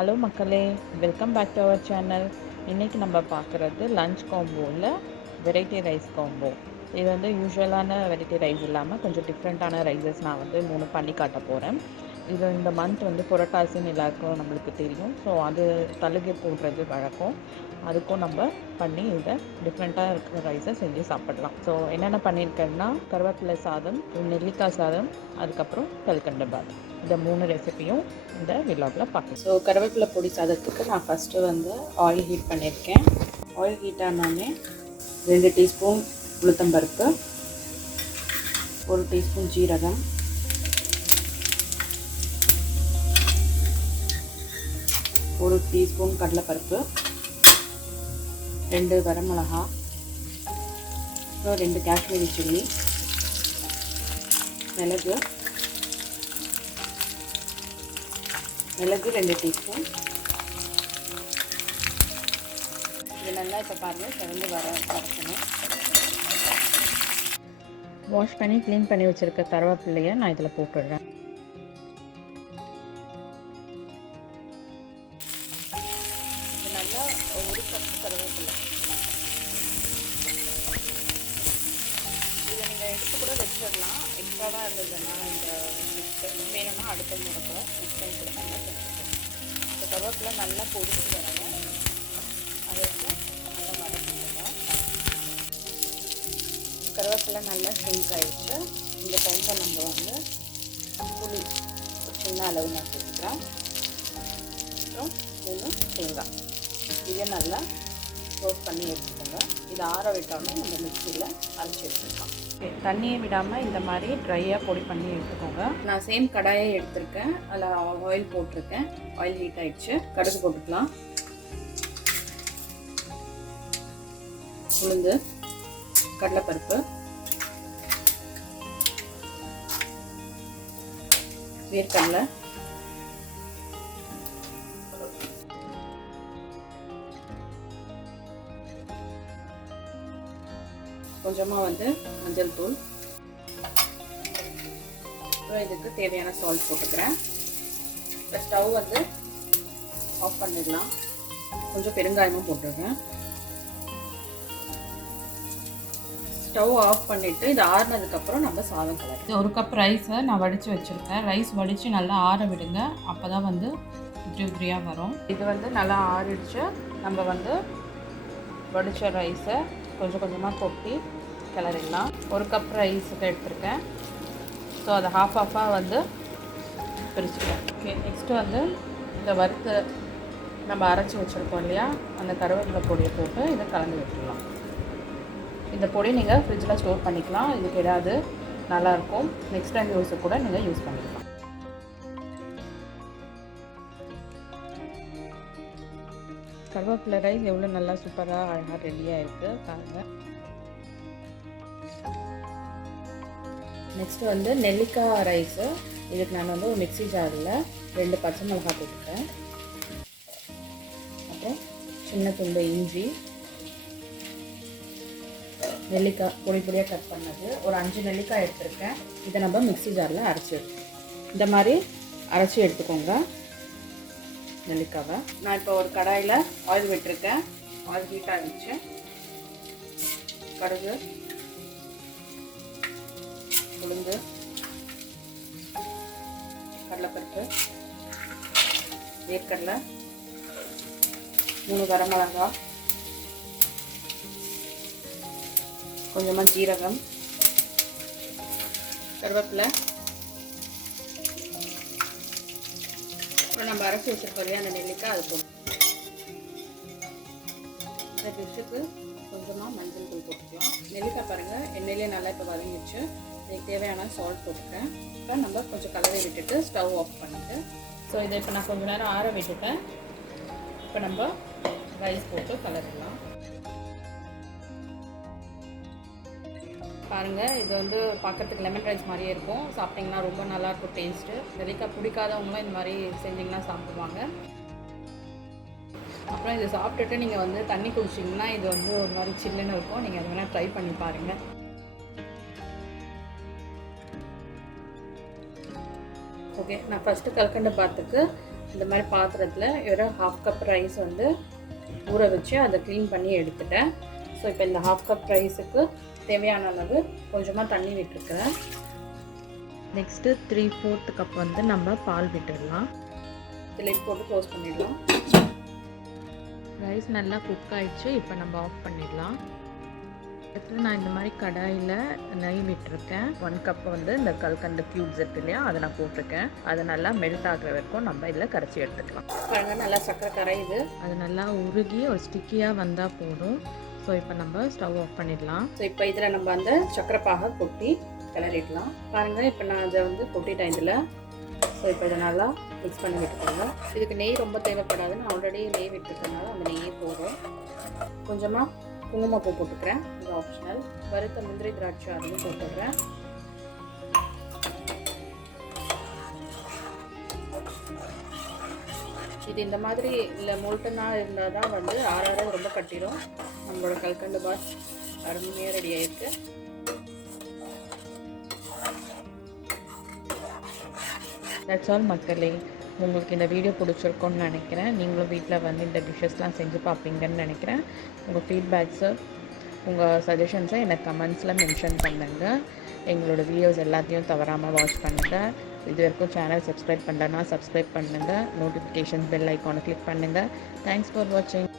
Hello மக்களே, welcome back to our channel. இன்றைக்கி நம்ம பார்க்குறது லன்ச் காம்போவில் வெரைட்டி ரைஸ் காம்போ. இது வந்து யூஸ்வலான வெரைட்டி ரைஸ் இல்லாமல் கொஞ்சம் டிஃப்ரெண்ட்டான ரைஸஸ் நான் வந்து 3 பண்ணி காட்ட போகிறேன். இது இந்த மந்த் வந்து புரட்டாசின்னு எல்லாருக்கும் நம்மளுக்கு தெரியும். ஸோ அது தலிகை போடுறது வழக்கம். அதுக்கும் நம்ம பண்ணி இதை டிஃப்ரெண்ட்டாக இருக்கிற ரைஸை செஞ்சு சாப்பிடலாம். ஸோ என்னென்ன பண்ணியிருக்கேன்னா, கருவேப்பிலை சாதம், நெல்லிக்காய் சாதம், அதுக்கப்புறம் கல்கண்டு பாத், இந்த 3 ரெசிபியும் இந்த விலாகில் பார்க்கலாம். ஸோ கருவேப்பிலை பொடி சாதத்துக்கு நான் ஃபஸ்ட்டு வந்து ஆயில் ஹீட் பண்ணியிருக்கேன். ஆயில் ஹீட் ஆனோடனே 2 டீஸ்பூன் உளுத்தம்பருப்பு, 1 டீஸ்பூன் ஜீரகம், 1 டீஸ்பூன் கடலைப்பருப்பு, 2 வரமிளகா, அப்புறம் 2 காஷ்மீரி சில்லி, மிளகு 2 டீஸ்பூன். இது நல்லா இப்போ பாருங்கள் செவந்து வறுக்கணும். வாஷ் பண்ணி க்ளீன் பண்ணி வச்சுருக்க கருவேப்பிலையை நான் இதில் போட்டுடுறேன். இது நல்லா 1 கப் கருவேப்பிலை. இதை நீங்கள் எடுத்து கூட வச்சிடலாம். எக்ஸ்ட்ராவாக இருந்ததுன்னா இந்த மிக்ஸ் வேணும்னா அடுத்த முறை கூட மிக்ஸ் பண்ணி கூட நல்லா செஞ்சுக்கலாம். இந்த கருவேப்பிலை நல்லா பொடிச்சு வரணும். அதை வந்து நல்லா வதக்கிக்கணும். கருவேப்பிலை நல்லா சிங்க் ஆகிடுச்சு. இந்த டைமில் நம்ம வந்து புளி ஒரு சின்ன அளவு நான் சேர்த்துக்கிறேன். அப்புறம் 3 தேங்காய், இதை நல்லா ரோஸ்ட் பண்ணி எடுத்துக்கோங்க. இதை ஆற விட்டோம்னா நம்ம மிக்சியில் அரைச்சி எடுத்துக்கலாம். தண்ணியை விடாமல் இந்த மாதிரி ட்ரையாக பொடி பண்ணி எடுத்துக்கோங்க. நான் சேம் கடாயை எடுத்திருக்கேன். அதில் ஆயில் போட்டிருக்கேன். ஆயில் ஹீட் ஆகிடுச்சு. கடுகு போட்டுக்கலாம். உளுந்து, கடலைப்பருப்பு, வேர்க்கடலை, கொஞ்சமாக வந்து மஞ்சள் தூள், அப்புறம் இதுக்கு தேவையான சால்ட் போட்டுக்கிறேன். இப்போ ஸ்டவ் வந்து ஆஃப் பண்ணிடலாம். கொஞ்சம் பெருங்காயமும் போட்டுருக்கேன். ஸ்டவ் ஆஃப் பண்ணிவிட்டு இது ஆறுனதுக்கப்புறம் நம்ம சாதம் கலர். இது 1 கப் ரைஸை நான் வடித்து வச்சுருக்கேன். ரைஸ் வடித்து நல்லா ஆற விடுங்க. அப்போ தான் வந்து உதிரியாக வரும். இது வந்து நல்லா ஆறிடுச்சு. நம்ம வந்து வடித்த ரைஸை கொஞ்சம் கொஞ்சமாக கொட்டி கிளறிடலாம். 1 கப் ரைஸுக்கு எடுத்துருக்கேன். ஸோ அதை ஹாஃபாக வந்து பிரிச்சுக்கேன். ஓகே, நெக்ஸ்ட்டு வந்து இந்த வறுத்து நம்ம அரைச்சி வச்சுருக்கோம் இல்லையா, அந்த கருவேப்பிலை பொடியை போட்டு இதை கலந்து விட்டுடலாம். இந்த பொடி நீங்கள் ஃப்ரிட்ஜில் ஸ்டோர் பண்ணிக்கலாம். இது கெடாது, நல்லாயிருக்கும். நெக்ஸ்ட் டைம் யூஸு கூட நீங்கள் யூஸ் பண்ணிக்கலாம். கருவேப்பிலை ரைஸ் எவ்வளோ நல்லா சூப்பராக அழகாக ரெடியாக இருக்குது பாருங்கள். நெக்ஸ்ட்டு வந்து நெல்லிக்காய் ரைஸு. இதுக்கு நான் வந்து ஒரு மிக்ஸி ஜாரில் 2 பச்சை மிளகாய் போட்டுருக்கேன். அப்புறம் சின்ன துண்டு இஞ்சி, நெல்லிக்காய் பொடி பொடியாக கட் பண்ணது, ஒரு 5 நெல்லிக்காய் எடுத்துருக்கேன். இதை நம்ம மிக்ஸி ஜாரில் அரைச்சி இந்த மாதிரி அரைச்சி எடுத்துக்கோங்க நெல்லிக்காவை. நான் இப்போ ஒரு கடாயில் ஆயில் விட்டுருக்கேன். ஆயில் ஹீட் ஆகிடுச்சு. கடுகு, உளுந்து, கடலைப்பருப்பு, வேர்க்கடலை, 3 வரமிளகாய், கொஞ்சமாக ஜீரகம், கருவேப்பிலை, அப்புறம் நம்ம அரைச்சி வச்சுருக்கோம் இல்லையா அந்த நெல்லிக்காய், அது போட்டு இந்த டிஷ்ஷுக்கு கொஞ்சமாக மஞ்சள் தூள் போட்டுக்கலாம். நெல்லிக்காய் பாருங்கள் எண்ணெயிலே நல்லா இப்போ வதங்கிடுச்சு. இதுக்கு தேவையான சால்ட் போட்டுக்கிறேன். இப்போ நம்ம கொஞ்சம் கலரை விட்டுட்டு ஸ்டவ் ஆஃப் பண்ணிவிட்டு, ஸோ இதை இப்போ நான் கொஞ்சம் நேரம் ஆற விட்டுட்டேன். இப்போ நம்ம ரைஸ் போட்டு கலரிடலாம். பாருங்கள், இது வந்து பார்க்குறதுக்கு லெமன் ரைஸ் மாதிரியே இருக்கும். சாப்பிட்டிங்கன்னா ரொம்ப நல்லாயிருக்கும் டேஸ்ட்டு. நெல்லிக்காய் பிடிக்காதவங்களும் இந்த மாதிரி செஞ்சிங்கன்னா சாப்பிடுவாங்க. அப்புறம் இதை சாப்பிட்டுட்டு நீங்கள் வந்து தண்ணி குடிச்சிங்கன்னா இது வந்து ஒரு மாதிரி சில்லுன்னு இருக்கும். நீங்கள் அது வேணால் ட்ரை பண்ணி பாருங்கள். ஓகே, நான் ஃபஸ்ட்டு கல்கண்டு பாத்துக்கு இந்த மாதிரி பாத்திரத்தில் ஒரு 1/2 கப் ரைஸ் வந்து ஊற வச்சு அதை க்ளீன் பண்ணி எடுத்துட்டேன். ஸோ இப்போ இந்த 1/2 கப் ரைஸுக்கு தேவையான அளவு கொஞ்சமாக தண்ணி விட்டுருக்கிறேன். நெக்ஸ்ட்டு 3/4 கப் வந்து நம்ம பால் விட்டுடலாம். லிட் போட்டு க்ளோஸ் பண்ணிடலாம். ரைஸ் நல்லா குக் ஆகிடுச்சு. இப்போ நம்ம ஆஃப் பண்ணிடலாம். அடுத்து நான் இந்த மாதிரி கடாயில் நெய் விட்டுருக்கேன். 1 கப் வந்து இந்த கல்கண்டு க்யூப்ஸ் இருக்கு இல்லையா, அதை நான் போட்டிருக்கேன். அதை நல்லா மெல்ட் ஆகிற வரைக்கும் நம்ம இதில் கரைச்சி எடுத்துக்கலாம். பாருங்க, நல்லா சக்கரை கரையுது. அது நல்லா உருகி ஒரு ஸ்டிக்கியாக வந்தால் போதும். ஸோ இப்போ நம்ம ஸ்டவ் ஆஃப் பண்ணிடலாம். ஸோ இப்போ இதில் நம்ம அந்த சக்கரை பாகை கொட்டி கிளறிடலாம். பாருங்கள், இப்போ நான் அதை வந்து கொட்டிட்டேன் இதில். ஸோ இப்போ இதை நல்லா மிக்ஸ் பண்ணி விட்டுக்கோங்க. இதுக்கு நெய் ரொம்ப தேவைப்படாது. நான் ஆல்ரெடி நெய் விட்டுருக்கனால அந்த நெய்யே போதும். கொஞ்சமாக குங்குமப்பூ போட்டுக்கிறேன், இது ஆப்ஷனல். வறுத்த முந்திரி திராட்சை அதையும் போட்டுடுறேன். இது இந்த மாதிரி இல்லை மோல்டனாக இருந்தால் தான் வந்து ஆறார ரொம்ப கட்டிடும். நம்மளோட கல்கண்டு பாஸ் அருமையாக ரெடி ஆகிருக்கு. தட்ஸ் ஆல் மக்களே. உங்களுக்கு இந்த வீடியோ பிடிச்சிருக்கோன்னு நினைக்கிறேன். நீங்களும் வீட்டில் வந்து இந்த டிஷ்ஷஸ்லாம் செஞ்சு பார்ப்பீங்கன்னு நினைக்கிறேன். உங்கள் ஃபீட்பேக்ஸு, உங்கள் சஜஷன்ஸை எனக்கு கமெண்ட்ஸில் மென்ஷன் பண்ணுங்கள். எங்களோட வீடியோஸ் எல்லாத்தையும் தவறாமல் வாட்ச் பண்ணுங்கள். இது வரைக்கும் சேனல் சப்ஸ்கிரைப் பண்ணலன்னா சப்ஸ்கிரைப் பண்ணுங்கள். நோட்டிஃபிகேஷன் பெல் ஐக்கானை கிளிக் பண்ணுங்கள். தேங்க்ஸ் ஃபார் வாட்சிங்.